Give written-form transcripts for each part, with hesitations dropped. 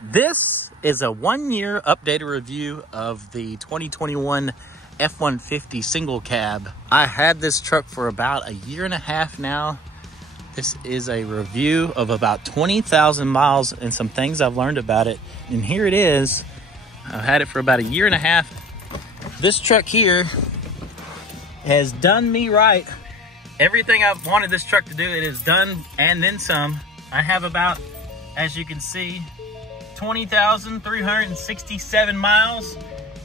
This is a 1-year updated review of the 2021 F-150 single cab. I had this truck for about a year and a half now. This is a review of about 20,000 miles and some things I've learned about it. And here it is. I've had it for about a year and a half. This truck here has done me right. Everything I've wanted this truck to do, it has done and then some. I have about, as you can see, 20,367 miles.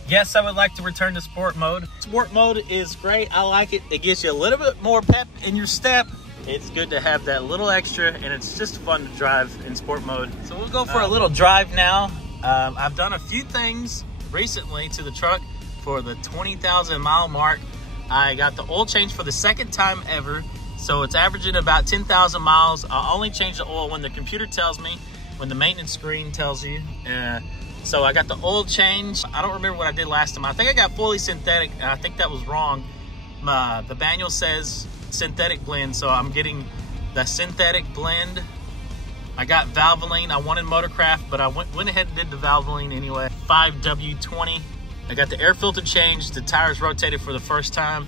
Yes, I would like to return to sport mode. Sport mode is great. I like it. It gives you a little bit more pep in your step. It's good to have that little extra, and it's just fun to drive in sport mode. So we'll go for a little drive now. I've done a few things recently to the truck for the 20,000 mile mark. I got the oil change for the second time ever. So it's averaging about 10,000 miles. I only change the oil when the computer tells me, when the maintenance screen tells you. So I got the oil change. I don't remember what I did last time. I think I got fully synthetic. I think that was wrong. The manual says synthetic blend, so I'm getting the synthetic blend. I got Valvoline. I wanted Motorcraft, but I went ahead and did the Valvoline anyway. 5W20. I got the air filter changed. The tires rotated for the first time.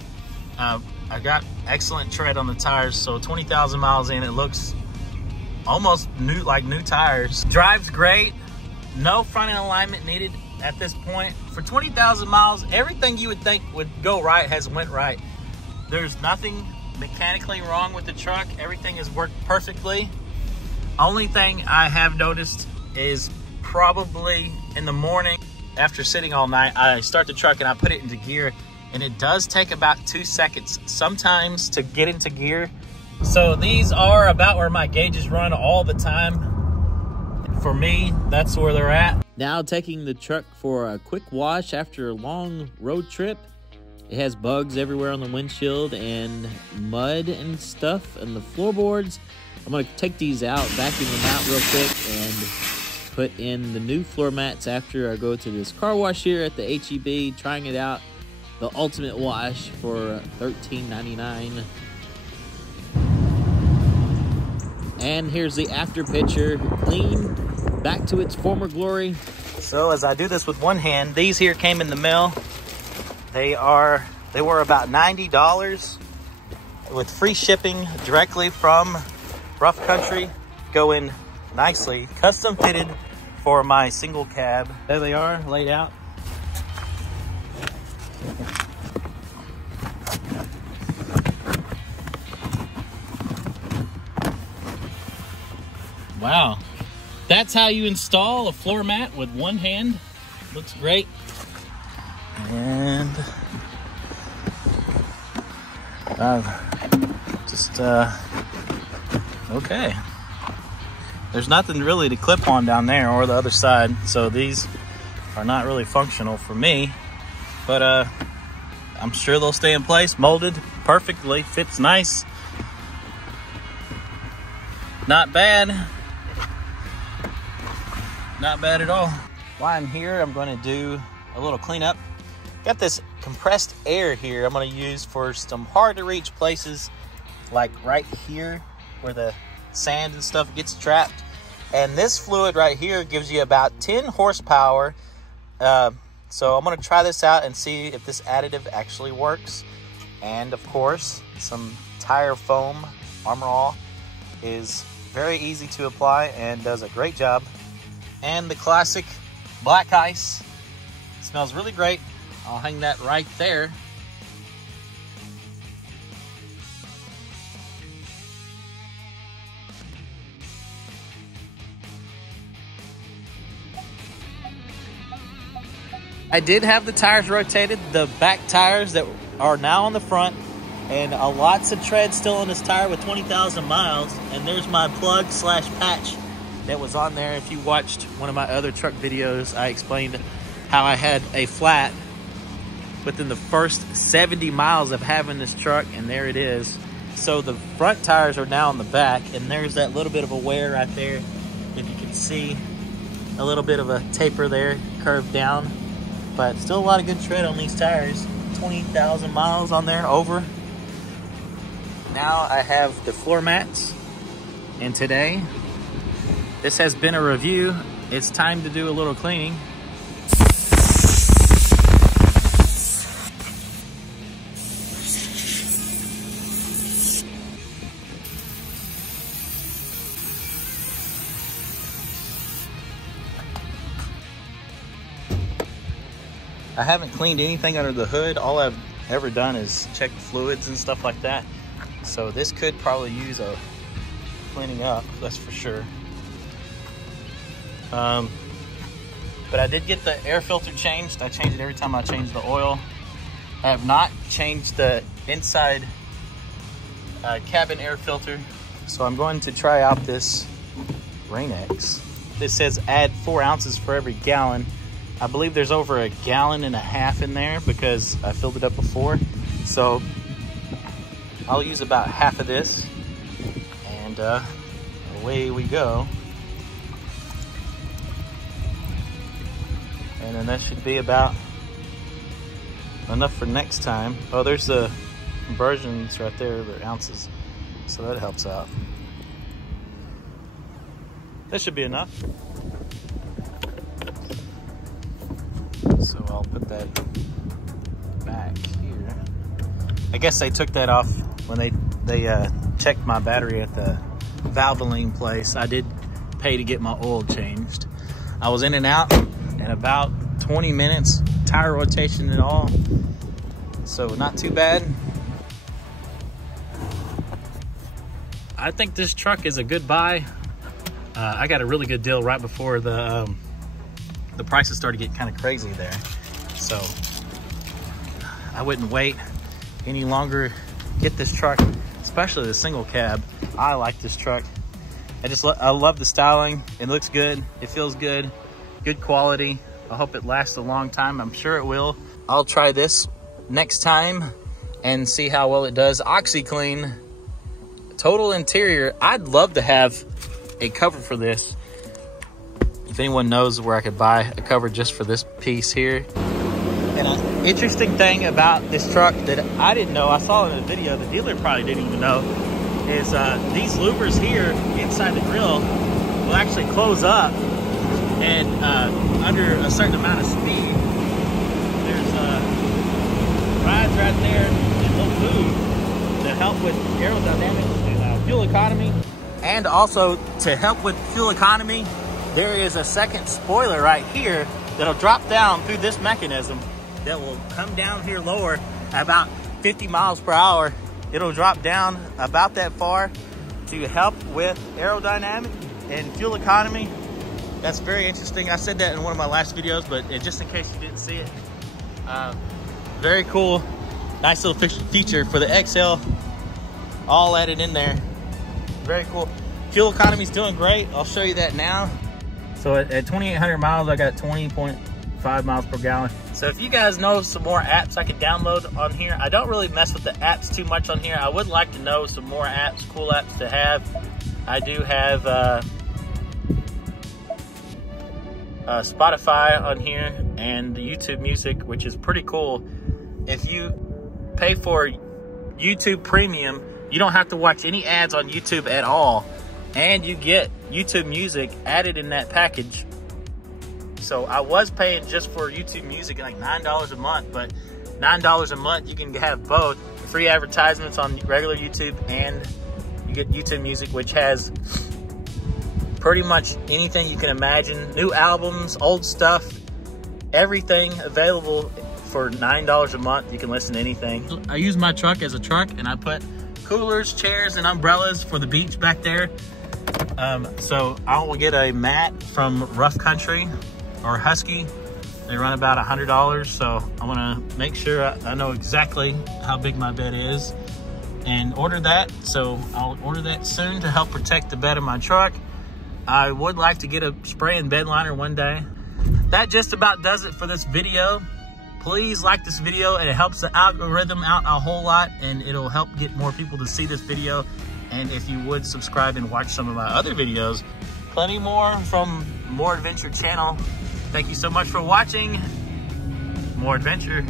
I got excellent tread on the tires, so 20,000 miles in, it looks almost new, like new tires. Drives great. No front end alignment needed at this point. For 20,000 miles, everything you would think would go right has went right. There's nothing mechanically wrong with the truck. Everything has worked perfectly. Only thing I have noticed is probably in the morning after sitting all night, I start the truck and I put it into gear, and it does take about 2 seconds sometimes to get into gear. So these are about where my gauges run all the time. For me, that's where they're at. Now taking the truck for a quick wash after a long road trip. It has bugs everywhere on the windshield and mud and stuff and the floorboards. I'm gonna take these out, vacuum them out real quick, and put in the new floor mats after I go to this car wash here at the HEB, trying it out. The ultimate wash for $13.99. And here's the after picture, clean, back to its former glory. So as I do this with one hand, these here came in the mail. They were about $90 with free shipping directly from Rough Country, going nicely, custom fitted for my single cab. There they are, laid out. Wow, that's how you install a floor mat with one hand. Looks great. And okay. There's nothing really to clip on down there or the other side, so these are not really functional for me, but I'm sure they'll stay in place, molded perfectly, fits nice. Not bad. Not bad at all. While I'm here, I'm going to do a little cleanup. Got this compressed air here I'm going to use for some hard to reach places, like right here where the sand and stuff gets trapped. And this fluid right here gives you about 10 horsepower. So I'm going to try this out and see if this additive actually works. And of course, some tire foam Armor All is very easy to apply and does a great job. And the classic black ice smells really great. I'll hang that right there. I did have the tires rotated, the back tires that are now on the front, and lots of tread still on this tire with 20,000 miles. And there's my plug slash patch that was on there. If you watched one of my other truck videos, I explained how I had a flat within the first 70 miles of having this truck, and there it is. So the front tires are now on the back, and there's that little bit of a wear right there. If you can see a little bit of a taper there, curved down, but still a lot of good tread on these tires. 20,000 miles on there, over. Now I have the floor mats, and today this has been a review it's time to do a little cleaning. I haven't cleaned anything under the hood. All I've ever done is check fluids and stuff like that. So this could probably use a cleaning up, that's for sure. But I did get the air filter changed. I change it every time I change the oil. I have not changed the inside cabin air filter. So I'm going to try out this Rain-X. It says add 4 ounces for every gallon. I believe there's over 1.5 gallons in there because I filled it up before. So I'll use about half of this, and away we go. And then that should be about enough for next time. Oh, there's the conversions right there, the ounces. So that helps out. That should be enough. So I'll put that back here. I guess they took that off when they checked my battery at the Valvoline place. I did pay to get my oil changed. I was in and out in about 20 minutes, tire rotation and all. So not too bad. I think this truck is a good buy. I got a really good deal right before the prices started getting kind of crazy there. So I wouldn't wait any longer. Get this truck, especially the single cab. I like this truck. I love the styling. It looks good. It feels good. Good quality. I hope it lasts a long time. I'm sure it will. I'll try this next time and see how well it does. OxyClean, total interior. I'd love to have a cover for this. If anyone knows where I could buy a cover just for this piece here. And an interesting thing about this truck that I didn't know, I saw in a video, the dealer probably didn't even know, is these louvers here inside the grill will actually close up, and under a certain amount of speed, there's rides right there that will move to help with aerodynamics and fuel economy. And also to help with fuel economy, there is a second spoiler right here that'll drop down through this mechanism that will come down here lower at about 50 miles per hour. It'll drop down about that far to help with aerodynamic and fuel economy. That's very interesting. I said that in one of my last videos, but just in case you didn't see it. Very cool. Nice little feature for the XL. All added in there. Very cool. Fuel economy's doing great. I'll show you that now. So at 2,800 miles, I got 20.5 miles per gallon. So if you guys know some more apps I could download on here, I don't really mess with the apps too much on here. I would like to know some more apps, cool apps to have. I do have Spotify on here and the YouTube Music, which is pretty cool. If you pay for YouTube Premium, you don't have to watch any ads on YouTube at all. And you get YouTube Music added in that package. So I was paying just for YouTube Music like $9 a month, but $9 a month you can have both free advertisements on regular YouTube, and you get YouTube Music, which has pretty much anything you can imagine. New albums, old stuff, everything available for $9 a month. You can listen to anything. I use my truck as a truck, and I put coolers, chairs, and umbrellas for the beach back there. So I will get a mat from Rough Country or Husky. They run about $100, so I want to make sure I know exactly how big my bed is and order that. So I'll order that soon to help protect the bed of my truck. I would like to get a spray and bed liner one day. That just about does it for this video. Please like this video, and it helps the algorithm out a whole lot, and it'll help get more people to see this video. And if you would subscribe and watch some of my other videos, plenty more from More Adventure channel. Thank you so much for watching. More adventure.